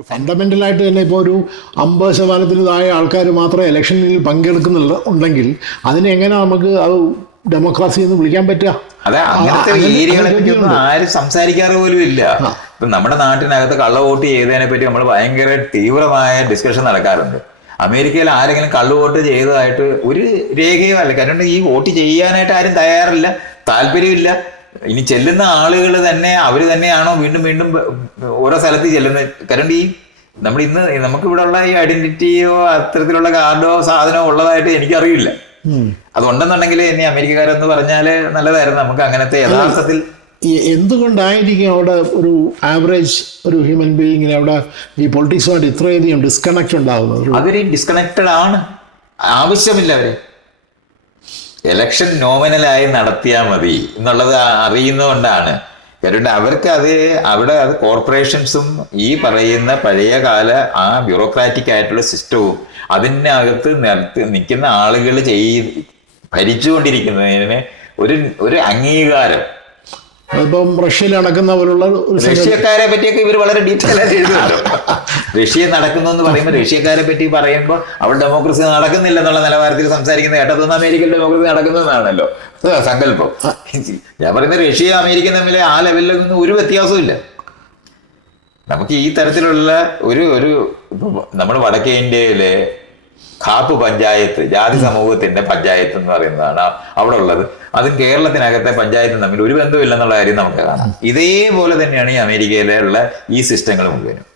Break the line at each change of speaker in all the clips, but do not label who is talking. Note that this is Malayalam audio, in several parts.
ഫണ്ടമെന്റലായിട്ട് തന്നെ ഇപ്പോൾ ഒരു അമ്പത് ശതമാനത്തിന് താഴെ ആൾക്കാർ മാത്രമേ ഇലക്ഷനിൽ പങ്കെടുക്കുന്നുള്ള ഉണ്ടെങ്കിൽ അതിനെ എങ്ങനെ നമുക്ക് അത് ഡെമോക്രാസി എന്ന് വിളിക്കാൻ പറ്റുക?
അതെ അങ്ങനത്തെ
അങ്ങനെ-
ഏരിയകളെ പറ്റി ഒന്നും ആരും സംസാരിക്കാറ് പോലും ഇല്ല. ഇപ്പൊ നമ്മുടെ നാട്ടിനകത്ത് കള്ള വോട്ട് ചെയ്തതിനെ പറ്റി നമ്മൾ ഭയങ്കര തീവ്രമായ ഡിസ്കഷൻ നടക്കാറുണ്ട്. അമേരിക്കയിൽ ആരെങ്കിലും കള്ളു വോട്ട് ചെയ്തതായിട്ട് ഒരു രേഖയോ അല്ല. കാരണം ഈ വോട്ട് ചെയ്യാനായിട്ട് ആരും തയ്യാറില്ല. താല്പര്യമില്ല. ഇനി ചെല്ലുന്ന ആളുകൾ തന്നെ അവർ തന്നെയാണോ വീണ്ടും വീണ്ടും ഓരോ സ്ഥലത്ത് ചെല്ലുന്നത് കാരണം ഈ നമ്മൾ ഇന്ന് നമുക്ക് ഇവിടെ ഉള്ള ഈ ഐഡന്റിറ്റിയോ അത്തരത്തിലുള്ള കാർഡോ സാധനമോ ഉള്ളതായിട്ട് എനിക്കറിയില്ല. അതുണ്ടെന്നുണ്ടെങ്കിൽ ഇനി അമേരിക്കക്കാരെന്ന് പറഞ്ഞാൽ നല്ലതായിരുന്നു. നമുക്ക് അങ്ങനത്തെ യഥാർത്ഥത്തിൽ
എന്തുകൊണ്ടായിരിക്കും അവിടെ ഒരു ആവറേജ് ഒരു ഹ്യൂമൻ ബീയിങ്ങിന് അവിടെ ഈ പൊളിറ്റിക്സുമായിട്ട് ഇത്രയധികം ഡിസ്കണക്ട് ഉണ്ടാകുന്നത്
അവർ ഡിസ്കണക്റ്റഡ് ആണ്. ആവശ്യമില്ല അവർ. എലക്ഷൻ നോമിനലായി നടത്തിയാൽ മതി എന്നുള്ളത് അറിയുന്നതുകൊണ്ടാണ്. കാരണം അവർക്ക് അത് അവിടെ അത് കോർപ്പറേഷൻസും ഈ പറയുന്ന പഴയ കാല ആ ബ്യൂറോക്രാറ്റിക് ആയിട്ടുള്ള സിസ്റ്റവും അതിനകത്ത് നിർത്തി നിൽക്കുന്ന ആളുകൾ ചെയ് ഭരിച്ചുകൊണ്ടിരിക്കുന്നതിന് ഒരു ഒരു അംഗീകാരം.
ഇപ്പം റഷ്യയിൽ നടക്കുന്ന പോലുള്ള
റഷ്യക്കാരെ പറ്റിയൊക്കെ ഇവർ വളരെ ഡീറ്റെയിൽ ആയിട്ട് എഴുതുമല്ലോ റഷ്യ നടക്കുന്നു എന്ന് പറയുമ്പോൾ റഷ്യക്കാരെ പറ്റി പറയുമ്പോൾ അവിടെ ഡെമോക്രസി നടക്കുന്നില്ല എന്നുള്ള നിലവാരത്തിൽ സംസാരിക്കുന്ന കേട്ടതൊന്ന് അമേരിക്കയിൽ ഡെമോക്രസി നടക്കുന്നതാണല്ലോ. സങ്കല്പം. ഞാൻ പറയുന്നത് റഷ്യ അമേരിക്ക തമ്മിലെ ആ ലെവലിൽ നിന്ന് ഒരു വ്യത്യാസവും ഇല്ല. നമുക്ക് ഈ തരത്തിലുള്ള ഒരു ഒരു നമ്മൾ വടക്കേ ഇന്ത്യയിലെ ഖാപ്പ് പഞ്ചായത്ത് ജാതി സമൂഹത്തിന്റെ പഞ്ചായത്ത് എന്ന് പറയുന്നതാണ് അവിടെ ഉള്ളത്. അത് കേരളത്തിനകത്തെ പഞ്ചായത്തും തമ്മിൽ ഒരു ബന്ധമില്ലെന്നുള്ള കാര്യം നമുക്ക് കാണാം. ഇതേപോലെ തന്നെയാണ് ഈ അമേരിക്കയിലുള്ള ഈ സിസ്റ്റങ്ങൾ മുഴുവനും.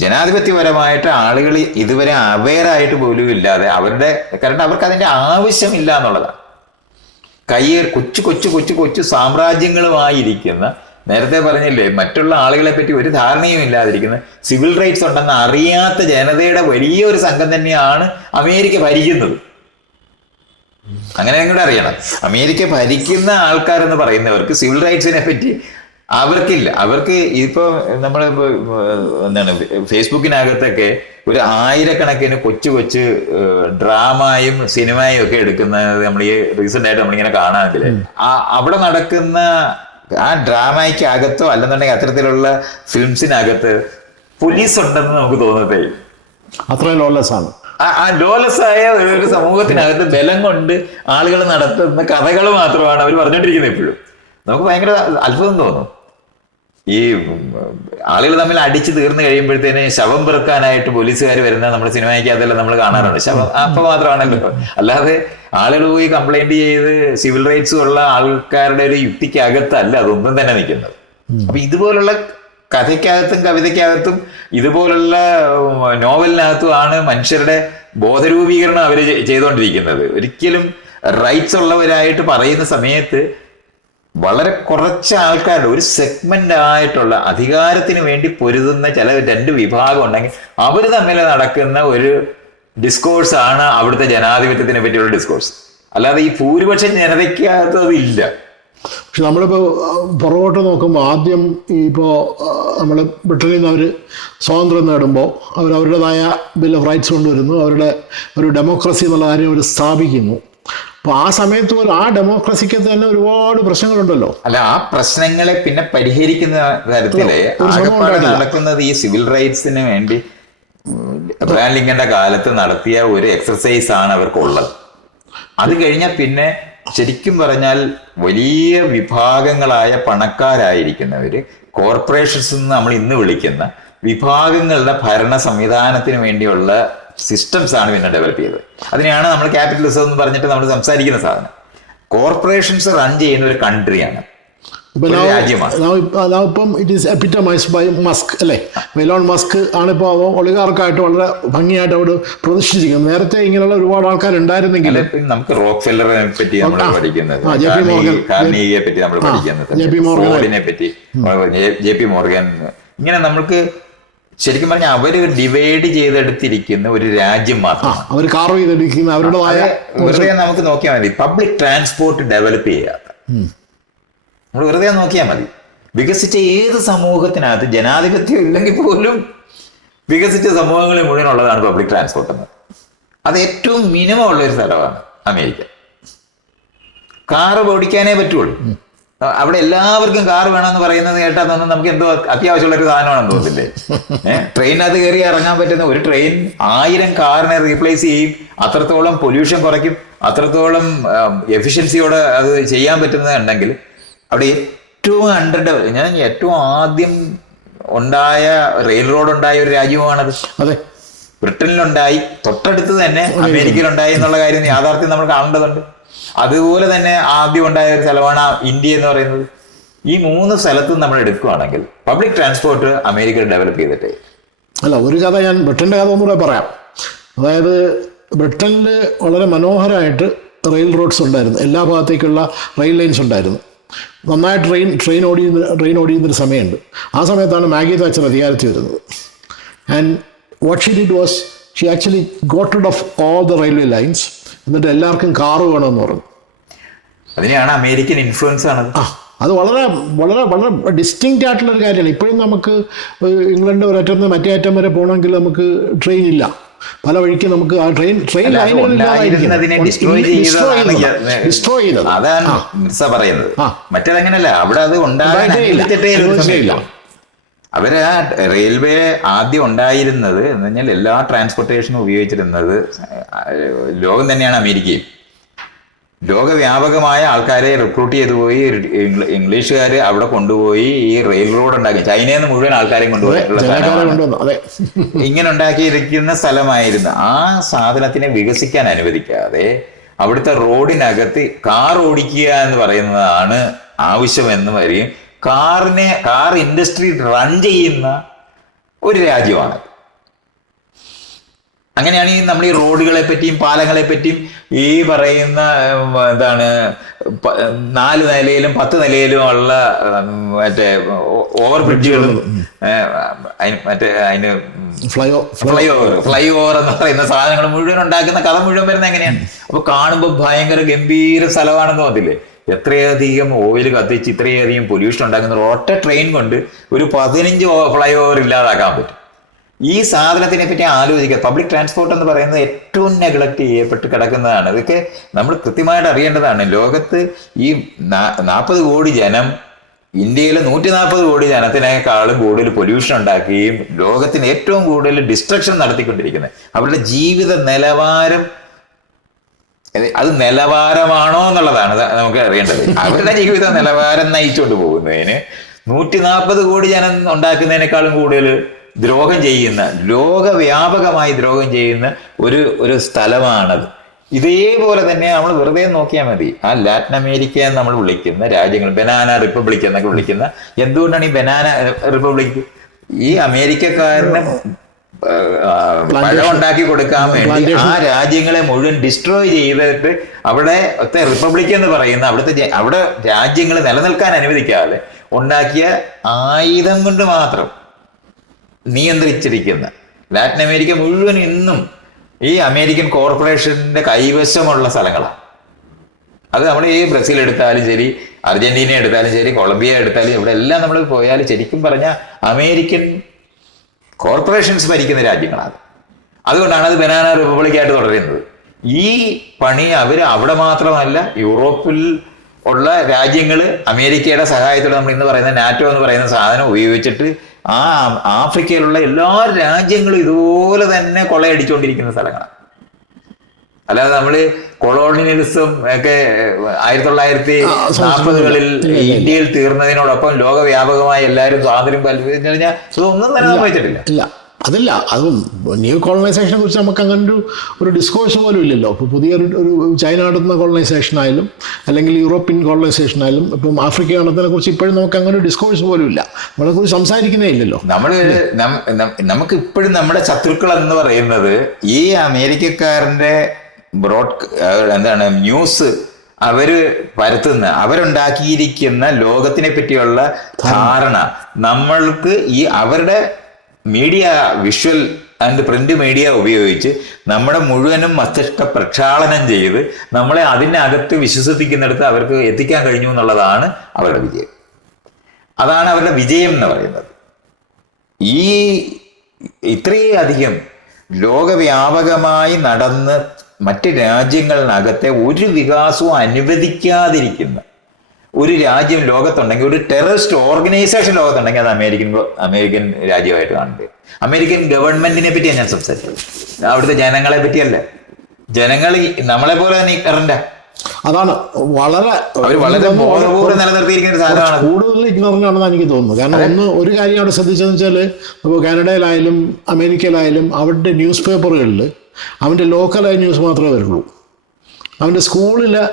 ജനാധിപത്യപരമായിട്ട് ആളുകൾ ഇതുവരെ അവെയറായിട്ട് പോലും ഇല്ലാതെ അവരുടെ കാരണം അവർക്ക് അതിന്റെ ആവശ്യമില്ല എന്നുള്ളതാണ്. കയ്യേർ കൊച്ചു കൊച്ചു കൊച്ചു കൊച്ചു സാമ്രാജ്യങ്ങളുമായിരിക്കുന്ന നേരത്തെ പറഞ്ഞില്ലേ മറ്റുള്ള ആളുകളെ പറ്റി ഒരു ധാരണയും ഇല്ലാതിരിക്കുന്ന സിവിൽ റൈറ്റ്സ് ഉണ്ടെന്ന് അറിയാത്ത ജനതയുടെ വലിയൊരു സംഘം തന്നെയാണ് അമേരിക്ക ഭരിക്കുന്നത്. അങ്ങനെ കൂടെ അറിയണം? അമേരിക്ക ഭരിക്കുന്ന ആൾക്കാരെന്ന് പറയുന്നവർക്ക് സിവിൽ റൈറ്റ്സിനെ പറ്റി അവർക്കില്ല. അവർക്ക് ഇപ്പൊ നമ്മൾ എന്താണ് ഫേസ്ബുക്കിനകത്തൊക്കെ ഒരു ആയിരക്കണക്കിന് കൊച്ചു കൊച്ചു ഡ്രാമയും സിനിമയും ഒക്കെ എടുക്കുന്നത് നമ്മൾ ഈ റീസെന്റ് ആയിട്ട് നമ്മളിങ്ങനെ കാണാറില്ലേ? ആ അവിടെ നടക്കുന്ന ആ ഡ്രാമയ്ക്ക് അകത്തോ അല്ലെന്നുണ്ടെങ്കിൽ അത്തരത്തിലുള്ള ഫിലിംസിനകത്ത് പോലീസ് ഉണ്ടെന്ന് നമുക്ക് തോന്നത്തേ
അത്ര ലോലെസ് ആണ്.
ആ- ലോലസ് ആയ ഒരു ഒരു സമൂഹത്തിനകത്ത് ബലം കൊണ്ട് ആളുകൾ നടത്തുന്ന കഥകൾ മാത്രമാണ് അവർ പറഞ്ഞുകൊണ്ടിരിക്കുന്നത് ഇപ്പോഴും. നമുക്ക് ഭയങ്കര അത്ഭുതം തോന്നും. ഈ ആളുകൾ തമ്മിൽ അടിച്ചു തീർന്നു കഴിയുമ്പോഴത്തേന് ശവം പെറുക്കാനായിട്ട് പോലീസുകാർ വരുന്ന നമ്മുടെ സിനിമയ്ക്കകത്തെല്ലാം നമ്മൾ കാണാറുണ്ട്. ശവം അപ്പൊ മാത്രമാണല്ലോ. അല്ലാതെ ആളുകൾ പോയി കംപ്ലൈന്റ് ചെയ്ത് സിവിൽ റൈറ്റ്സ് ഉള്ള ആൾക്കാരുടെ ഒരു യുക്തിക്കകത്തല്ല അതൊന്നും തന്നെ നിൽക്കുന്നത്. അപ്പൊ ഇതുപോലുള്ള കഥയ്ക്കകത്തും കവിതയ്ക്കകത്തും ഇതുപോലുള്ള നോവലിനകത്തും ആണ് മനുഷ്യരുടെ ബോധരൂപീകരണം അവർ ചെയ്തുകൊണ്ടിരിക്കുന്നത് ഒരിക്കലും റൈറ്റ്സ് ഉള്ളവരായിട്ട് പറയുന്ന സമയത്ത് വളരെ കുറച്ച് ആൾക്കാരുടെ ഒരു സെഗ്മെന്റ് ആയിട്ടുള്ള അധികാരത്തിന് വേണ്ടി പൊരുതുന്ന ചില രണ്ട് വിഭാഗം ഉണ്ടെങ്കിൽ അവർ തമ്മിൽ നടക്കുന്ന ഒരു ഡിസ്കോഴ്സ് ആണ് അവിടുത്തെ ജനാധിപത്യത്തിനെ പറ്റിയുള്ള ഡിസ്കോഴ്സ് അല്ലാതെ ഈ ഭൂരിപക്ഷ ജനതയ്ക്കകത്ത് ഇല്ല.
പക്ഷെ നമ്മളിപ്പോൾ പുറകോട്ട് നോക്കുമ്പോൾ ആദ്യം ഇപ്പോ നമ്മൾ ബ്രിട്ടനിൽ നിന്ന് അവർ സ്വാതന്ത്ര്യം നേടുമ്പോൾ അവർ അവരുടേതായ ബിൽ ഓഫ് റൈറ്റ്സ് കൊണ്ടുവരുന്നു. അവരുടെ ഒരു ഡെമോക്രസി എന്നുള്ള കാര്യം അവർ സ്ഥാപിക്കുന്നു. അപ്പോൾ ആ സമയത്ത് പോലും ആ ഡെമോക്രസിക്ക് തന്നെ ഒരുപാട് പ്രശ്നങ്ങളുണ്ടല്ലോ
അല്ല ആ പ്രശ്നങ്ങളെ പിന്നെ പരിഹരിക്കുന്ന
തരത്തിൽ.
നടക്കുന്നത് ഈ സിവിൽ റൈറ്റ്സിന് വേണ്ടി അബ്രഹാം ലിങ്കന്റെ കാലത്ത് നടത്തിയ ഒരു എക്സർസൈസ് ആണ് അവർക്കുള്ളത് അത് കഴിഞ്ഞാൽ പിന്നെ ശരിക്കും പറഞ്ഞാൽ വലിയ വിഭാഗങ്ങളായ പണക്കാരായിരിക്കുന്നവര് കോർപ്പറേഷൻസ് എന്ന് നമ്മൾ ഇന്ന് വിളിക്കുന്ന വിഭാഗങ്ങളുടെ ഭരണ സംവിധാനത്തിന് വേണ്ടിയുള്ള സിസ്റ്റംസ് ആണ് പിന്നെ ഡെവലപ്പ് ചെയ്തത്. അതിനെയാണ് നമ്മൾ ക്യാപിറ്റലിസം എന്ന് പറഞ്ഞിട്ട് നമ്മൾ സംസാരിക്കുന്ന സാധനം. കോർപ്പറേഷൻസ് റൺ ചെയ്യുന്ന ഒരു കൺട്രിയാണ്
ഇപ്പൊ it is epitomized by Musk അല്ലേ? മെലോൺ മസ്ക് ആണിപ്പോൾ ഒളികാർക്കായിട്ട് വളരെ ഭംഗിയായിട്ട് അവിടെ പ്രതിഷ്ഠിച്ചിരിക്കുന്നത്. നേരത്തെ ഇങ്ങനെയുള്ള ഒരുപാട് ആൾക്കാർ ഉണ്ടായിരുന്നെങ്കിൽ
നമുക്ക് റോക്ക് ഫെല്ലറിനെ പറ്റി നമ്മൾ. പഠിക്കുന്നത്. പറ്റി നമ്മൾ പഠിക്കുന്നത്.
ജെ പി
മോർഗനെ. പറ്റി. ജെ പി മോർഗൻ ഇങ്ങനെ നമ്മൾക്ക് ശരിക്കും പറഞ്ഞാൽ അവർ ഡിവൈഡ് ചെയ്തെടുത്തിരിക്കുന്ന ഒരു രാജ്യം മാത്രമാണ്.
അവർ കാർവ് ചെയ്തെടുക്കുന്ന അവരുടേതായ
അത് വെറുതെ നമുക്ക് നോക്കിയാൽ മതി. പബ്ലിക് ട്രാൻസ്പോർട്ട് ഡെവലപ്പ് ചെയ്യാത്ത നമ്മൾ വെറുതെ നോക്കിയാൽ മതി. വികസിച്ച ഏത് സമൂഹത്തിനകത്ത് ജനാധിപത്യം ഇല്ലെങ്കിൽ പോലും വികസിച്ച സമൂഹങ്ങളിൽ മുഴുവൻ ഉള്ളതാണ് പബ്ലിക് ട്രാൻസ്പോർട്ട് എന്ന്. അത് ഏറ്റവും മിനിമം ഉള്ള ഒരു സ്ഥലമാണ് അമേരിക്ക. കാറ് ഓടിക്കാനേ പറ്റുള്ളൂ. അവിടെ എല്ലാവർക്കും കാർ വേണമെന്ന് പറയുന്നത് കേട്ടാൽ തോന്നുന്നു നമുക്ക് എന്തോ അത്യാവശ്യമുള്ള ഒരു സാധനമാണെന്ന് തോന്നില്ലേ ഏഹ് ട്രെയിനകത്ത് കയറി ഇറങ്ങാൻ പറ്റുന്ന ഒരു ട്രെയിൻ ആയിരം കാറിനെ റീപ്ലേസ് ചെയ്യും. അത്രത്തോളം പൊല്യൂഷൻ കുറയ്ക്കും. അത്രത്തോളം എഫിഷ്യൻസിയോടെ അത് ചെയ്യാൻ പറ്റുന്നതുണ്ടെങ്കിൽ അവിടെ ഏറ്റവും അണ്ടർ ഞാൻ ഏറ്റവും ആദ്യം ഉണ്ടായ റെയിൽ റോഡ് ഉണ്ടായ ഒരു രാജ്യമാണത്.
അതെ.
ബ്രിട്ടനിലുണ്ടായി. തൊട്ടടുത്ത് തന്നെ അമേരിക്കയിലുണ്ടായി എന്നുള്ള കാര്യം യാഥാർത്ഥ്യം നമ്മൾ കാണേണ്ടതുണ്ട്. അതുപോലെ തന്നെ ആദ്യം ഉണ്ടായ ഒരു സ്ഥലമാണ് ഇന്ത്യ എന്ന് പറയുന്നത്. ഈ മൂന്ന് സ്ഥലത്തും നമ്മൾ എടുക്കുകയാണെങ്കിൽ പബ്ലിക് ട്രാൻസ്പോർട്ട് അമേരിക്ക ഡെവലപ്പ് ചെയ്തിട്ടേ.
അല്ല ഒരു കഥ ഞാൻ ബ്രിട്ടന്റെ കഥ ഒന്നുകൂടെ പറയാം. അതായത് ബ്രിട്ടനിൽ വളരെ മനോഹരമായിട്ട് റെയിൽ റോഡ്സ് ഉണ്ടായിരുന്നു. എല്ലാ ഭാഗത്തേക്കുള്ള റെയിൽ ലൈൻസ് ഉണ്ടായിരുന്നു. നന്നായിട്ട് ട്രെയിൻ ട്രെയിൻ ഓടിയുന്ന ട്രെയിൻ ഓടിയുന്നൊരു സമയമുണ്ട്. ആ സമയത്താണ് മാഗി താച്ചർ അധികാരത്തിൽ വരുന്നത്. And what she did was she actually gutted off all the railway lines എന്നിട്ട് എല്ലാവർക്കും കാറ് വേണമെന്ന് പറഞ്ഞു.
അതിനെയാണ് അമേരിക്കൻ ഇൻഫ്ലുവൻസ് ആണ്
ആ അത് വളരെ വളരെ വളരെ ഡിസ്റ്റിങ്റ്റ് ആയിട്ടുള്ള ഒരു കാര്യമാണ്. ഇപ്പോഴും നമുക്ക് ഇംഗ്ലണ്ട് ഒരറ്റം നിന്ന് മറ്റേ അറ്റം വരെ പോകണമെങ്കിൽ നമുക്ക് ട്രെയിൻ ഇല്ല. പല വഴിക്ക് നമുക്ക് ആ ട്രെയിൻ ട്രെയിൻ
ഡിസ്ട്രോയ്
ചെയ്തത്.
മറ്റേതങ്ങനല്ല അവിടെ അത് ഉണ്ടാകാൻ അവർ ആ റെയിൽവേ ആദ്യം ഉണ്ടായിരുന്നത് എന്ന് പറഞ്ഞാൽ എല്ലാ ട്രാൻസ്പോർട്ടേഷനും ഉപയോഗിച്ചിരുന്നത് ലോകം തന്നെയാണ് അമേരിക്കയും ലോകവ്യാപകമായ ആൾക്കാരെ റിക്രൂട്ട് ചെയ്തു പോയി ഇംഗ്ലീഷുകാർ അവിടെ കൊണ്ടുപോയി ഈ റെയിൽ റോഡ് ഉണ്ടാക്കി. ചൈനയിൽ നിന്ന് മുഴുവൻ ആൾക്കാരെയും കൊണ്ടുപോയിട്ടുള്ള ഇങ്ങനെ ഉണ്ടാക്കിയിരിക്കുന്ന സ്ഥലമായിരുന്നു. ആ സാധനത്തിനെ വികസിക്കാൻ അനുവദിക്കാതെ അവിടുത്തെ റോഡിനകത്ത് കാർ ഓടിക്കുക എന്ന് പറയുന്നതാണ് ആവശ്യമെന്ന് വരികയും കാറിനെ കാർ ഇൻഡസ്ട്രി റൺ ചെയ്യുന്ന ഒരു രാജ്യമാണ്. അങ്ങനെയാണ് ഈ നമ്മൾ ഈ റോഡുകളെ പറ്റിയും പാലങ്ങളെ പറ്റിയും ഈ പറയുന്ന എന്താണ് നാല് നിലയിലും പത്ത് നിലയിലും ഉള്ള മറ്റേ ഓവർ ബ്രിഡ്ജുകളും മറ്റേ അതിന്
fly
flyover flyover എന്ന് പറയുന്ന സാധനങ്ങൾ മുഴുവൻ ഉണ്ടാക്കുന്ന കഥ മുഴുവൻ വരുന്ന എങ്ങനെയാണ്? അപ്പൊ കാണുമ്പോൾ ഭയങ്കര ഗംഭീര സ്ഥലമാണെന്ന് തോന്നില്ലേ? എത്രയധികം ഓയിൽ കത്തിച്ച് ഇത്രയധികം പൊല്യൂഷൻ ഉണ്ടാക്കുന്ന ഒറ്റ ട്രെയിൻ കൊണ്ട് ഒരു പതിനഞ്ച് ഫ്ലൈ ഓവർ ഇല്ലാതാക്കാൻ പറ്റും. ഈ സാധനത്തിനെ പറ്റി ആലോചിക്കുക. പബ്ലിക് ട്രാൻസ്പോർട്ട് എന്ന് പറയുന്നത് ഏറ്റവും നെഗ്ലക്ട് ചെയ്യപ്പെട്ട് കിടക്കുന്നതാണ്. ഇതൊക്കെ നമ്മൾ കൃത്യമായിട്ട് അറിയേണ്ടതാണ്. ലോകത്ത് ഈ നാൽപ്പത് കോടി ജനം ഇന്ത്യയിലെ നൂറ്റി നാൽപ്പത് കോടി ജനത്തിനേക്കാളും കൂടുതൽ പൊല്യൂഷൻ ഉണ്ടാക്കുകയും ലോകത്തിന് ഏറ്റവും കൂടുതൽ ഡിസ്ട്രക്ഷൻ നടത്തിക്കൊണ്ടിരിക്കുന്നത്. അവരുടെ ജീവിത നിലവാരം അത് നിലവാരമാണോ എന്നുള്ളതാണ് നമുക്ക് അറിയേണ്ടത്. അവരുടെ ജീവിത നിലവാരം നയിച്ചുകൊണ്ട് പോകുന്നതിന് നൂറ്റി നാൽപ്പത് കോടി ജനം ഉണ്ടാക്കുന്നതിനേക്കാളും കൂടുതൽ ദ്രോഹം ചെയ്യുന്ന ലോകവ്യാപകമായി ദ്രോഹം ചെയ്യുന്ന ഒരു ഒരു സ്ഥലമാണത്. ഇതേപോലെ തന്നെ നമ്മൾ വെറുതെ നോക്കിയാൽ മതി. ആ ലാറ്റിൻ അമേരിക്ക എന്ന് നമ്മൾ വിളിക്കുന്ന രാജ്യങ്ങൾ ബനാന റിപ്പബ്ലിക് എന്നൊക്കെ വിളിക്കുന്ന എന്തുകൊണ്ടാണ് ഈ ബനാന റിപ്പബ്ലിക്? ഈ അമേരിക്കക്കാരന് പഴം ഉണ്ടാക്കി കൊടുക്കാൻ വേണ്ടി ആ രാജ്യങ്ങളെ മുഴുവൻ ഡിസ്ട്രോയ് ചെയ്തിട്ട് അവിടെ റിപ്പബ്ലിക് എന്ന് പറയുന്ന അവിടുത്തെ അവിടെ രാജ്യങ്ങൾ നിലനിൽക്കാൻ അനുവദിക്കാതെ ഉണ്ടാക്കിയ ആയുധം കൊണ്ട് മാത്രം നിയന്ത്രിച്ചിരിക്കുന്ന. ലാറ്റിൻ അമേരിക്ക മുഴുവൻ ഇന്നും ഈ അമേരിക്കൻ കോർപ്പറേഷന്റെ കൈവശമുള്ള സ്ഥലങ്ങളാണ്. അത് നമ്മൾ ഈ ബ്രസീൽ എടുത്താലും ശരി അർജന്റീന എടുത്താലും ശരി കൊളംബിയ എടുത്താലും ഇവിടെ എല്ലാം നമ്മൾ പോയാൽ ശരിക്കും പറഞ്ഞാൽ അമേരിക്കൻ കോർപ്പറേഷൻസ് ഭരിക്കുന്ന രാജ്യങ്ങളാണ്. അതുകൊണ്ടാണ് അത് ബനാന റിപ്പബ്ലിക് ആയിട്ട് തുടരുന്നത്. ഈ പണി അവർ അവിടെ മാത്രമല്ല യൂറോപ്പിൽ ഉള്ള രാജ്യങ്ങൾ അമേരിക്കയുടെ സഹായത്തോടെ നമ്മൾ ഇന്ന് പറയുന്ന നാറ്റോ എന്ന് പറയുന്ന സാധനം ഉപയോഗിച്ചിട്ട് ആ ആഫ്രിക്കയിലുള്ള എല്ലാ രാജ്യങ്ങളും ഇതുപോലെ തന്നെ കൊള്ളയടിച്ചുകൊണ്ടിരിക്കുന്ന സ്ഥലങ്ങളാണ്. അല്ലാതെ നമ്മൾ കൊളോണിയലിസം ഒക്കെ ആയിരത്തി തൊള്ളായിരത്തി നാൽപ്പതുകളിൽ. ഇന്ത്യയിൽ തീർന്നതിനോടൊപ്പം ലോകവ്യാപകമായി എല്ലാവരും സ്വാതന്ത്ര്യം കൽപ്പിച്ചു കഴിഞ്ഞാൽ ഇതൊന്നും തന്നെ സംഭവിച്ചിട്ടില്ല
അതല്ല. അതും ന്യൂ കോളനൈസേഷനെ കുറിച്ച് നമുക്ക് അങ്ങനെ ഒരു ഒരു ഡിസ്കോഴ്സ് പോലും ഇല്ലല്ലോ. ഇപ്പോൾ പുതിയ ഒരു ചൈന നടത്തുന്ന കോളനൈസേഷൻ ആയാലും അല്ലെങ്കിൽ യൂറോപ്യൻ കോളനൈസേഷൻ ആയാലും ഇപ്പം ആഫ്രിക്ക നടത്തുന്നതിനെ കുറിച്ച് ഇപ്പോഴും നമുക്ക് അങ്ങനെ ഒരു ഡിസ്കോഴ്സ് പോലും ഇല്ല. നമ്മളെ കുറിച്ച് സംസാരിക്കുന്നേ ഇല്ലല്ലോ.
നമ്മൾ നം- നം- നമുക്ക് ഇപ്പോഴും നമ്മുടെ ശത്രുക്കൾ എന്ന് പറയുന്നത് ഈ അമേരിക്കക്കാരന്റെ ബ്രോഡ് എന്താണ് ന്യൂസ് അവർ പരത്തുന്ന അവരുണ്ടാക്കിയിരിക്കുന്ന ലോകത്തിനെ പറ്റിയുള്ള ധാരണ. നമ്മൾക്ക് ഈ അവരുടെ media visual and print media ഉപയോഗിച്ച് നമ്മുടെ മുഴുവനും മസ്തിഷ്ക പ്രക്ഷാളനം ചെയ്ത് നമ്മളെ അതിനകത്ത് വിശ്വസിപ്പിക്കുന്നിടത്ത് അവർക്ക് എത്തിക്കാൻ കഴിഞ്ഞു എന്നുള്ളതാണ് അവരുടെ വിജയം. അതാണ് അവരുടെ വിജയം എന്ന് പറയുന്നത്. ഈ ഇത്രയധികം ലോകവ്യാപകമായി നടന്ന് മറ്റ് രാജ്യങ്ങളിനകത്തെ ഒരു വികാസവും അനുവദിക്കാതിരിക്കുന്ന ഒരു രാജ്യം ലോകത്തുണ്ടെങ്കിൽ ഒരു ടെററിസ്റ്റ് ഓർഗനൈസേഷൻ ലോകത്തുണ്ടെങ്കിൽ അത് അമേരിക്കൻ അമേരിക്കൻ രാജ്യമായിട്ട് കാണുന്നത്. അമേരിക്കൻ ഗവൺമെന്റിനെ പറ്റിയാണ് ഞാൻ സംസാരിച്ചത്. അവിടുത്തെ ജനങ്ങളെ പറ്റിയല്ല. ജനങ്ങൾ നമ്മളെ പോലെ തന്നെ കറണ്ട
അതാണ് വളരെ
വളരെ ബോധപൂർവം നിലനിർത്തിയിരിക്കുന്ന ഒരു സാധനമാണ്.
കൂടുതൽ ഇഗ്നോറന്റ് ആണെന്ന് എനിക്ക് തോന്നുന്നു കാരണം ഒന്ന് ഒരു കാര്യം അവിടെ ശ്രദ്ധിച്ചതെന്ന് വെച്ചാൽ ഇപ്പോൾ കാനഡയിലായാലും അമേരിക്കയിലായാലും അവരുടെ ന്യൂസ് പേപ്പറുകളിൽ അവന്റെ ലോക്കലായ ന്യൂസ് മാത്രമേ വരുള്ളൂ. അവന്റെ സ്കൂളിൽ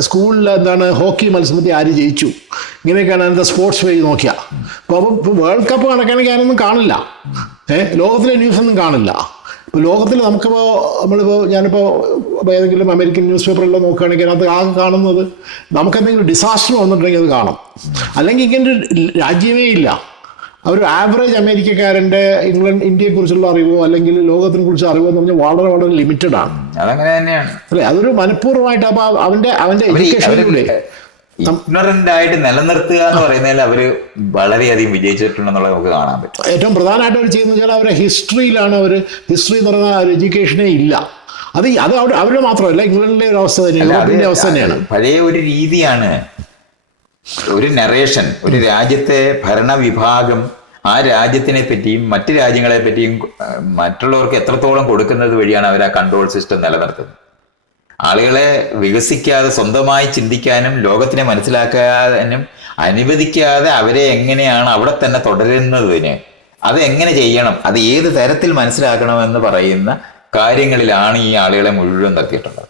സ്കൂളിൽ എന്താണ് ഹോക്കി മത്സരത്തിൽ ആര് ജയിച്ചു? ഇങ്ങനെയൊക്കെയാണ് അതിന്റെ സ്പോർട്സ് പേജ് നോക്കിയാൽ അപ്പോൾ അപ്പം ഇപ്പോൾ വേൾഡ് കപ്പ് നടക്കുകയാണെങ്കിൽ ഞാനൊന്നും കാണില്ല. ഏഹ് ലോകത്തിലെ ന്യൂസ് ഒന്നും കാണില്ല. ഇപ്പോൾ ലോകത്തിൽ നമുക്കിപ്പോൾ നമ്മളിപ്പോൾ ഞാനിപ്പോൾ ഏതെങ്കിലും അമേരിക്കൻ ന്യൂസ് പേപ്പറിലോ നോക്കുകയാണെങ്കിൽ അത് ആ കാണുന്നത് നമുക്കെന്തെങ്കിലും ഡിസാസ്റ്റർ വന്നിട്ടുണ്ടെങ്കിൽ അത് കാണും. അല്ലെങ്കിൽ ഇങ്ങനെ രാജ്യമേ ഇല്ല. ഒരു ആവറേജ് അമേരിക്കക്കാരന്റെ ഇംഗ്ലണ്ട് ഇന്ത്യയെക്കുറിച്ചുള്ള അറിവോ അല്ലെങ്കിൽ ലോകത്തിനെ കുറിച്ച് അറിവോ എന്ന് പറഞ്ഞാൽ വളരെ വളരെ ലിമിറ്റഡ് ആണ്.
അതങ്ങനെ തന്നെയാണ്.
അല്ലെ? അതൊരു മനഃപൂർവമായിട്ട് അപ്പൊ അവന്റെ അവന്റെ എഡ്യൂക്കേഷനിലൂടെ
ഇഗ്നറന്റ് ആയിട്ട് നിലനിർത്തുക എന്ന് പറയുന്നതിൽ അവർ വളരെയധികം വിജയിച്ചിട്ടുണ്ടെന്നുള്ളത് നമുക്ക് കാണാൻ പറ്റും.
ഏറ്റവും പ്രധാനമായിട്ട് അവർ ചെയ്യുന്നത് വെച്ചാൽ അവരെ ഹിസ്റ്ററിയിലാണ് അവർ ഹിസ്റ്ററി എന്ന് പറയുന്ന ഒരു എഡ്യൂക്കേഷനേ ഇല്ല. അത് അത് അവരുടെ മാത്രമല്ല ഇംഗ്ലണ്ടിലെ ഒരു അവസ്ഥ തന്നെയാണ് അവസ്ഥ തന്നെയാണ്.
പഴയ ഒരു രീതിയാണ്. ഒരു നറേഷൻ ഒരു രാജ്യത്തെ ഭരണവിഭാഗം ആ രാജ്യത്തിനെ പറ്റിയും മറ്റു രാജ്യങ്ങളെ പറ്റിയും മറ്റുള്ളവർക്ക് എത്രത്തോളം കൊടുക്കുന്നത് വഴിയാണ് അവർ ആ കൺട്രോൾ സിസ്റ്റം നിലനിർത്തുന്നത്. ആളുകളെ വികസിക്കാതെ സ്വന്തമായി ചിന്തിക്കാനും ലോകത്തിനെ മനസ്സിലാക്കാനും അനുവദിക്കാതെ അവരെ എങ്ങനെയാണ് അവിടെ തന്നെ തുടരുന്നതിന് അത് എങ്ങനെ ചെയ്യണം അത് ഏത് തരത്തിൽ മനസ്സിലാക്കണമെന്ന് പറയുന്ന കാര്യങ്ങളിലാണ് ഈ ആളുകളെ മുഴുവൻ നിർത്തിയിട്ടുള്ളത്.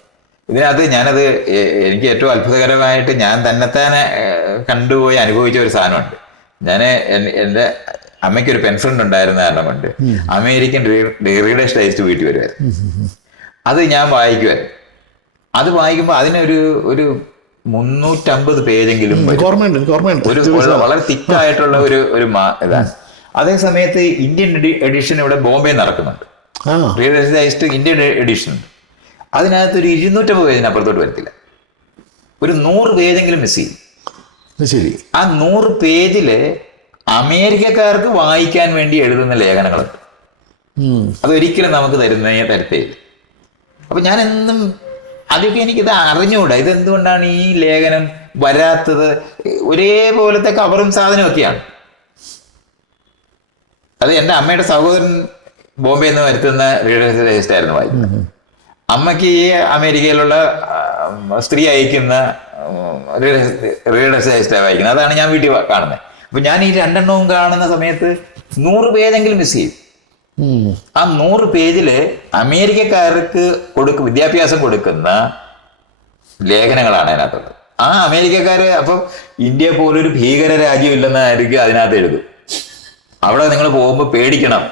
ഇതിനകത്ത് ഞാനത് എനിക്ക് ഏറ്റവും അത്ഭുതകരമായിട്ട് ഞാൻ തന്നെത്താനെ കണ്ടുപോയി അനുഭവിച്ച ഒരു സാധനമുണ്ട്. ഞാൻ എന്റെ അമ്മയ്ക്ക് ഒരു പെൻഷൻ ഉണ്ടായിരുന്ന കാരണം കൊണ്ട് അമേരിക്കൻ ഡെയറിയുടെ സ്റ്റൈസ്റ്റ് വീട്ടിൽ വരുമായിരുന്നു അത് ഞാൻ വായിക്കുമായിരുന്നു അത് വായിക്കുമ്പോൾ അതിനൊരു ഒരു മുന്നൂറ്റമ്പത്
ഗവൺമെന്റ്
ഒരു വളരെ തിക്കായിട്ടുള്ള ഒരു ഒരു ഇതാണ് അതേ സമയത്ത് ഇന്ത്യൻ എഡിഷൻ ഇവിടെ ബോംബെ നടക്കുന്നുണ്ട്. Indian edition. ഉണ്ട് അതിനകത്ത് ഒരു ഇരുന്നൂറ്റമ്പത് പേജിന് അപ്പുറത്തോട്ട് വരത്തില്ല. ഒരു നൂറ് പേജെങ്കിലും മിസ് ചെയ്യും.
ശരി.
ആ നൂറ് പേജിൽ അമേരിക്കക്കാർക്ക് വായിക്കാൻ വേണ്ടി എഴുതുന്ന ലേഖനങ്ങളുണ്ട്
ഉം.
അതൊരിക്കലും നമുക്ക് തരുന്ന തരത്തില്ല അപ്പൊ ഞാൻ എന്നും അതൊക്കെ എനിക്കിത് അറിഞ്ഞുകൂടാ ഇതെന്തുകൊണ്ടാണ് ഈ ലേഖനം വരാത്തത്? ഒരേപോലത്തെ കവറും സാധനമൊക്കെയാണ് അത് എന്റെ അമ്മയുടെ സഹോദരൻ ബോംബെ നിന്ന് വരുത്തുന്ന റീഡേഴ്സ് രജിസ്റ്റർ ആയിരുന്നു വായിക്കുന്നത് അമ്മയ്ക്ക് ഈ അമേരിക്കയിലുള്ള സ്ത്രീ അയക്കുന്ന വായിക്കുന്നത്. അതാണ് ഞാൻ വീട്ടിൽ കാണുന്നത് അപ്പൊ ഞാൻ ഈ രണ്ടെണ്ണവും കാണുന്ന സമയത്ത് നൂറ് പേജെങ്കിലും മിസ് ചെയ്യും. ആ നൂറ് പേജിൽ അമേരിക്കക്കാർക്ക് കൊടുക്ക വിദ്യാഭ്യാസം കൊടുക്കുന്ന ലേഖനങ്ങളാണ് അതിനകത്തുള്ളത്. ആ അമേരിക്കക്കാര് അപ്പം ഇന്ത്യ പോലൊരു ഭീകര രാജ്യമില്ലെന്നായിരിക്കും അതിനകത്ത് എഴുതും. അവിടെ നിങ്ങൾ പോകുമ്പോൾ പേടിക്കണം.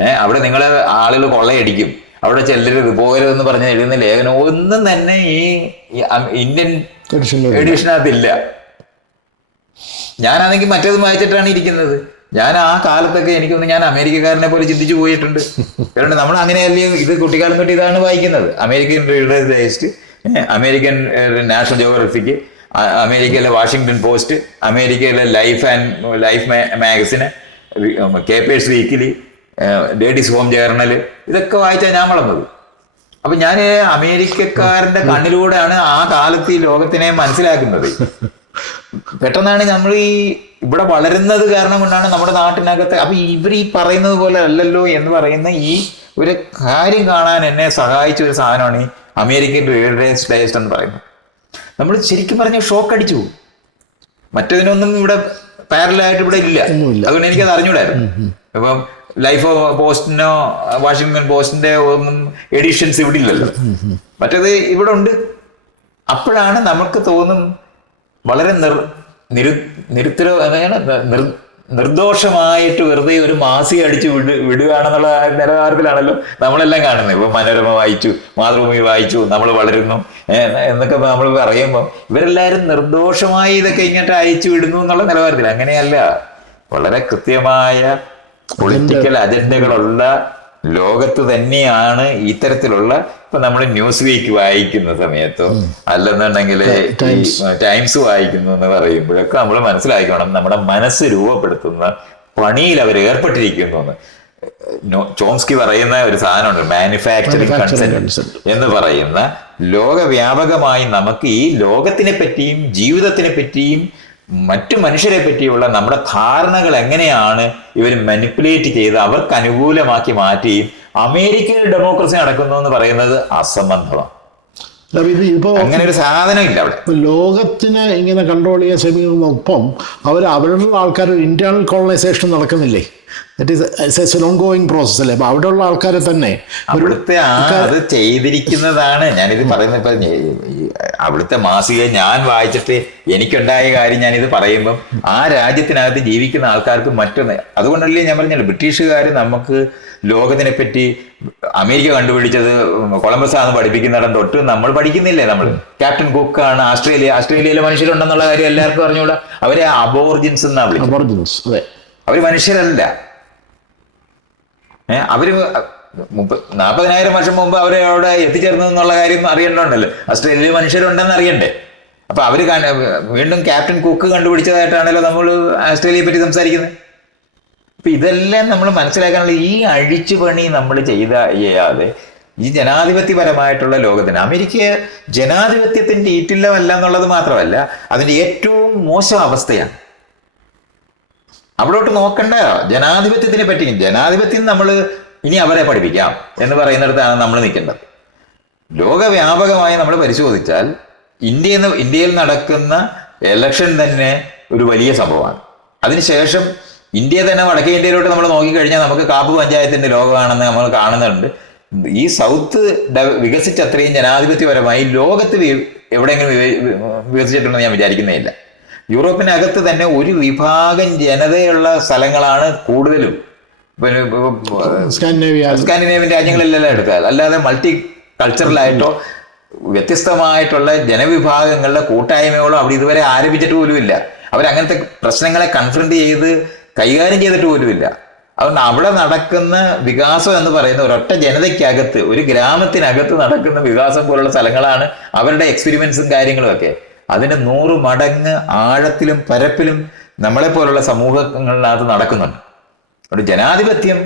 ഏഹ് അവിടെ നിങ്ങളെ ആളുകൾ കൊള്ളയടിക്കും. അവിടെ ചെല്ലരുത് പോകരുതെന്ന് പറഞ്ഞ് എഴുതുന്ന ലേഖനം ഒന്നും തന്നെ ഈ ഇന്ത്യൻ എഡിഷനകത്തില്ല ഞാനാണെങ്കിൽ മറ്റേത് വായിച്ചിട്ടാണ് ഇരിക്കുന്നത്. ഞാൻ ആ കാലത്തൊക്കെ എനിക്കൊന്ന് ഞാൻ അമേരിക്കക്കാരനെ പോലെ ചിന്തിച്ചു പോയിട്ടുണ്ട്. കാരണം നമ്മൾ അങ്ങനെയല്ലേ ഇത് കുട്ടിക്കാലം തൊട്ട് ഇതാണ് വായിക്കുന്നത്. American Reader's Digest American National Geographic അമേരിക്കയിലെ വാഷിങ്ടൺ പോസ്റ്റ് അമേരിക്കയിലെ ലൈഫ് ആൻഡ് ലൈഫ് മാഗസിന് കേപ്പേഴ്സ് വീക്കിലി ലേഡീസ് ഹോം ജേർണൽ ഇതൊക്കെ വായിച്ചാൽ ഞാൻ വളർന്നത്. അപ്പൊ ഞാൻ അമേരിക്കക്കാരന്റെ കണ്ണിലൂടെയാണ് ആ കാലത്ത് ഈ ലോകത്തിനെ മനസ്സിലാക്കുന്നത്. പെട്ടെന്നാണ് നമ്മൾ ഈ ഇവിടെ വളരുന്നത് കാരണം കൊണ്ടാണ് നമ്മുടെ നാട്ടിനകത്ത് അപ്പൊ ഇവർ ഈ പറയുന്നത് പോലെ അല്ലല്ലോ എന്ന് പറയുന്ന ഈ ഒരു കാര്യം കാണാൻ എന്നെ സഹായിച്ച ഒരു സാധനമാണ് ഈ അമേരിക്കൻ ഡയസ്റ്റ് എന്ന് പറയുന്നത്. നമ്മൾ ശരിക്കും പറഞ്ഞ ഷോക്ക് അടിച്ചു. മറ്റതിനൊന്നും ഇവിടെ പാരലായിട്ട് ഇവിടെ ഇല്ല. അതുകൊണ്ട് എനിക്കത് അറിഞ്ഞൂടായിരുന്നു. ഇപ്പം ലൈഫ് ഓഫ് പോസ്റ്റിനോ വാഷിംഗ്ടൺ പോസ്റ്റിന്റെ ഒന്നും എഡിഷൻസ് ഇവിടെ ഇല്ലല്ലോ. മറ്റേത് ഇവിടെ ഉണ്ട്. അപ്പോഴാണ് നമുക്ക് തോന്നും വളരെ നിർ നിരു നിരുത്തര നിർ നിർദോഷമായിട്ട് വെറുതെ ഒരു മാസി അടിച്ച് വിടു വിടുകയാണെന്നുള്ള നിലവാരത്തിലാണല്ലോ നമ്മളെല്ലാം കാണുന്നത്. ഇപ്പൊ മനോരമ വായിച്ചു മാതൃഭൂമി വായിച്ചു നമ്മൾ വളരുന്നു എന്നൊക്കെ നമ്മൾ പറയുമ്പോൾ ഇവരെല്ലാവരും നിർദോഷമായി ഇതൊക്കെ ഇങ്ങോട്ട് അയച്ചു വിടുന്നു എന്നുള്ള നിലവാരത്തിൽ. അങ്ങനെയല്ല. വളരെ കൃത്യമായ പൊളിറ്റിക്കൽ അജണ്ടകളുള്ള ലോകത്ത് തന്നെയാണ് ഇത്തരത്തിലുള്ള ഇപ്പൊ നമ്മൾ ന്യൂസ് വീക്ക് വായിക്കുന്ന സമയത്തോ അല്ലെന്നുണ്ടെങ്കിൽ. ടൈംസ് വായിക്കുന്നു എന്ന് പറയുമ്പോഴൊക്കെ നമ്മൾ മനസ്സിലാക്കണം നമ്മുടെ മനസ്സ് രൂപപ്പെടുത്തുന്ന പണിയിൽ അവർ ഏർപ്പെട്ടിരിക്കുന്നു എന്ന്. ചോംസ്കി പറയുന്ന ഒരു സാധനമുണ്ട് മാനുഫാക്ചറിങ് കൺസെന്റ് എന്ന് പറയുന്ന ലോകവ്യാപകമായി നമുക്ക് ഈ ലോകത്തിനെ പറ്റിയും ജീവിതത്തിനെ പറ്റിയും മറ്റു മനുഷ്യരെ പറ്റിയുള്ള നമ്മുടെ ധാരണകൾ എങ്ങനെയാണ് ഇവർ മാനിപ്പുലേറ്റ് ചെയ്ത് അവർക്ക് അനുകൂലമാക്കി മാറ്റി അമേരിക്കയിൽ ഡെമോക്രസി നടക്കുന്നു എന്ന് പറയുന്നത് അസംബന്ധമാണ്.
ഇപ്പോ
അങ്ങനെ ഒരു സാധനം ഇല്ല അവിടെ
ലോകത്തിനെ ഇങ്ങനെ കൺട്രോൾ ചെയ്യാൻ ശ്രമിക്കുന്നതിനൊപ്പം അവർ അവരുടെ ആൾക്കാർ ഇന്റേണൽ കോളനൈസേഷൻ നടക്കുന്നില്ലേ? That is ongoing process അല്ലേ? അപ്പൊ ഉള്ള ആൾക്കാരെ തന്നെ
അവിടുത്തെ അത് ചെയ്തിരിക്കുന്നതാണ്. ഞാനിത് പറയുന്നത് ഇപ്പൊ അവിടുത്തെ മാസിക ഞാൻ വായിച്ചിട്ട് എനിക്കുണ്ടായ കാര്യം ഞാനിത് പറയുമ്പം ആ രാജ്യത്തിനകത്ത് ജീവിക്കുന്ന ആൾക്കാർക്ക് മറ്റൊന്ന് അതുകൊണ്ടല്ലേ ഞാൻ പറഞ്ഞല്ലോ ബ്രിട്ടീഷുകാർ നമുക്ക് ലോകത്തിനെ പറ്റി അമേരിക്ക കണ്ടുപിടിച്ചത് കൊളംബസ് ആണ് പഠിപ്പിക്കുന്നിടം തൊട്ട് നമ്മൾ പഠിക്കുന്നില്ലേ നമ്മൾ? ക്യാപ്റ്റൻ കുക്ക് ആണ് ആസ്ട്രേലിയ ആസ്ട്രേലിയയിലെ മനുഷ്യരുണ്ടെന്നുള്ള കാര്യം എല്ലാവർക്കും അറിഞ്ഞുകൂടാ? അവരെ അബോർജിൻസ് എന്നാ വിളിക്കുന്നത്. അവർ മനുഷ്യരല്ല. ഏഹ് അവർ മുപ്പ നാൽപ്പതിനായിരം വർഷം മുമ്പ് അവരെ അവിടെ എത്തിച്ചേർന്നു എന്നുള്ള കാര്യം അറിയേണ്ടതുണ്ടല്ലോ. ഓസ്ട്രേലിയയിൽ മനുഷ്യരുണ്ടെന്ന് അറിയണ്ടേ. അപ്പൊ അവർ വീണ്ടും ക്യാപ്റ്റൻ കുക്ക് കണ്ടുപിടിച്ചതായിട്ടാണല്ലോ നമ്മൾ ഓസ്ട്രേലിയയെ പറ്റി സംസാരിക്കുന്നത്. അപ്പൊ ഇതെല്ലാം നമ്മൾ മനസ്സിലാക്കാനുള്ള ഈ അഴിച്ചു പണി നമ്മൾ ചെയ്ത ചെയ്യാതെ ഈ ജനാധിപത്യപരമായിട്ടുള്ള ലോകത്തിന് അമേരിക്ക ജനാധിപത്യത്തിന്റെ ഈറ്റില്ലമല്ല എന്നുള്ളത് മാത്രമല്ല അതിന്റെ ഏറ്റവും മോശം അവസ്ഥയാണ്. അവിടോട്ട് നോക്കണ്ട. ജനാധിപത്യത്തിനെ പറ്റി ജനാധിപത്യം നമ്മൾ ഇനി അവരെ പഠിപ്പിക്കാം എന്ന് പറയുന്നിടത്താണ് നമ്മൾ നിൽക്കേണ്ടത്. ലോകവ്യാപകമായി നമ്മൾ പരിശോധിച്ചാൽ ഇന്ത്യയിൽ ഇന്ത്യയിൽ നടക്കുന്ന എലക്ഷൻ തന്നെ ഒരു വലിയ സംഭവമാണ്. അതിനുശേഷം ഇന്ത്യ തന്നെ വടക്കേ ഇന്ത്യയിലോട്ട് നമ്മൾ നോക്കിക്കഴിഞ്ഞാൽ നമുക്ക് കാപ്പ് പഞ്ചായത്തിന്റെ ലോകമാണെന്ന് നമ്മൾ കാണുന്നുണ്ട്. ഈ സൗത്ത് ഡെവ- വികസിച്ച അത്രയും ജനാധിപത്യപരമായി ലോകത്ത് എവിടെയെങ്കിലും വികസിച്ചിട്ടുണ്ടെന്ന് ഞാൻ വിചാരിക്കുന്നേയില്ല യൂറോപ്പിനകത്ത് തന്നെ ഒരു വിഭാഗം ജനതയുള്ള സ്ഥലങ്ങളാണ് കൂടുതലും. സ്കാൻഡിനേവിയൻ രാജ്യങ്ങളിലെല്ലാം എടുത്താൽ. അല്ലാതെ മൾട്ടി കൾച്ചറലായിട്ടോ വ്യത്യസ്തമായിട്ടുള്ള ജനവിഭാഗങ്ങളുടെ കൂട്ടായ്മകളോ അവിടെ ഇതുവരെ ആരംഭിച്ചിട്ട് പോലുമില്ല അവരങ്ങനത്തെ പ്രശ്നങ്ങളെ കൺഫ്രണ്ട് ചെയ്ത് കൈകാര്യം ചെയ്തിട്ട് പോലുമില്ല അതുകൊണ്ട് അവിടെ നടക്കുന്ന വികാസം എന്ന് പറയുന്ന ഒരൊറ്റ ജനതയ്ക്കകത്ത് ഒരു ഗ്രാമത്തിനകത്ത് നടക്കുന്ന വികാസം പോലുള്ള സ്ഥലങ്ങളാണ് അവരുടെ എക്സ്പെരിമെന്റ്സും കാര്യങ്ങളും ഒക്കെ. അതിന്റെ നൂറ് മടങ്ങ് ആഴത്തിലും പരപ്പിലും നമ്മളെ പോലുള്ള സമൂഹങ്ങളിനകത്ത് നടക്കുന്നുണ്ട്. ഒരു ജനാധിപത്യം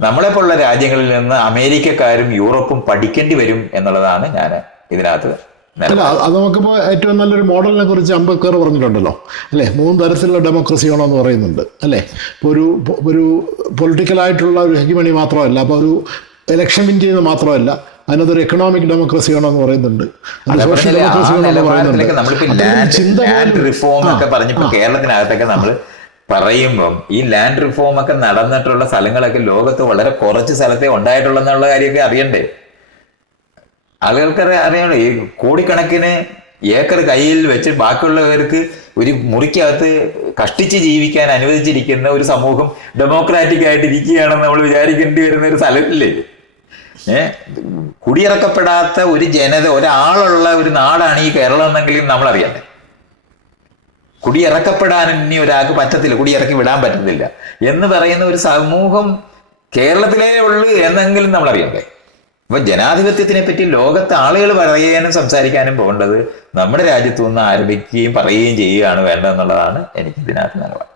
നമ്മളെപ്പോലുള്ള രാജ്യങ്ങളിൽ നിന്ന് അമേരിക്കക്കാരും യൂറോപ്പും പഠിക്കേണ്ടി വരും എന്നുള്ളതാണ് ഞാൻ ഇതിനകത്ത്
അല്ല അത് നമുക്കിപ്പോൾ ഏറ്റവും നല്ലൊരു മോഡലിനെ കുറിച്ച് അംബേദ്കർ പറഞ്ഞിട്ടുണ്ടല്ലോ അല്ലേ? മൂന്ന് തരത്തിലുള്ള ഡെമോക്രസി വേണമെന്ന് പറയുന്നുണ്ട് അല്ലേ? ഇപ്പോൾ ഒരു ഒരു പൊളിറ്റിക്കലായിട്ടുള്ള ഒരു ഹെഗിമണി മാത്രമല്ല അപ്പോൾ ഒരു ഇലക്ഷൻ വിൻ ചെയ്യുന്നത് മാത്രമല്ല അതിനകത്തൊരു എക്കണോമിക് ഡെമോക്രസി ആണോ
എന്ന്
പറയുന്നുണ്ട്.
കേരളത്തിനകത്തൊക്കെ നമ്മൾ പറയുമ്പം ഈ ലാൻഡ് റിഫോം ഒക്കെ നടന്നിട്ടുള്ള സ്ഥലങ്ങളൊക്കെ ലോകത്ത് വളരെ കുറച്ച് സ്ഥലത്തെ ഉണ്ടായിട്ടുള്ളെന്നുള്ള കാര്യമൊക്കെ അറിയണ്ടേ? ആളുകൾക്ക് അറിയ- അറിയണോ. ഈ കോടിക്കണക്കിന് ഏക്കർ കയ്യിൽ വെച്ച് ബാക്കിയുള്ളവർക്ക് ഒരു മുറിക്കകത്ത് കഷ്ടിച്ച് ജീവിക്കാൻ അനുവദിച്ചിരിക്കുന്ന ഒരു സമൂഹം ഡെമോക്രാറ്റിക് ആയിട്ട് ഇരിക്കുകയാണെന്ന് നമ്മൾ വിചാരിക്കേണ്ടി വരുന്ന ഒരു സ്ഥലത്തില്ലേ? കുടിയിറക്കപ്പെടാത്ത ഒരു ജനത ഒരാളുള്ള ഒരു നാടാണ് ഈ കേരളം എന്നെങ്കിലും നമ്മൾ അറിയണ്ടേ കുടിയിറക്കപ്പെടാൻ ഇനി ഒരാൾക്ക് പറ്റത്തില്ല കുടിയിറക്കി വിടാൻ പറ്റത്തില്ല എന്ന് പറയുന്ന ഒരു സമൂഹം കേരളത്തിലേ ഉള്ളൂ എന്നെങ്കിലും നമ്മൾ അറിയണ്ടേ അപ്പൊ ജനാധിപത്യത്തിനെ പറ്റി ലോകത്തെ ആളുകൾ പറയാനും സംസാരിക്കാനും പോകേണ്ടത് നമ്മുടെ രാജ്യത്തു നിന്ന് ആരംഭിക്കുകയും പറയുകയും ചെയ്യുകയാണ് വേണ്ടതെന്നുള്ളതാണ് എനിക്ക് ഇതിനകത്ത് നിലപാട്.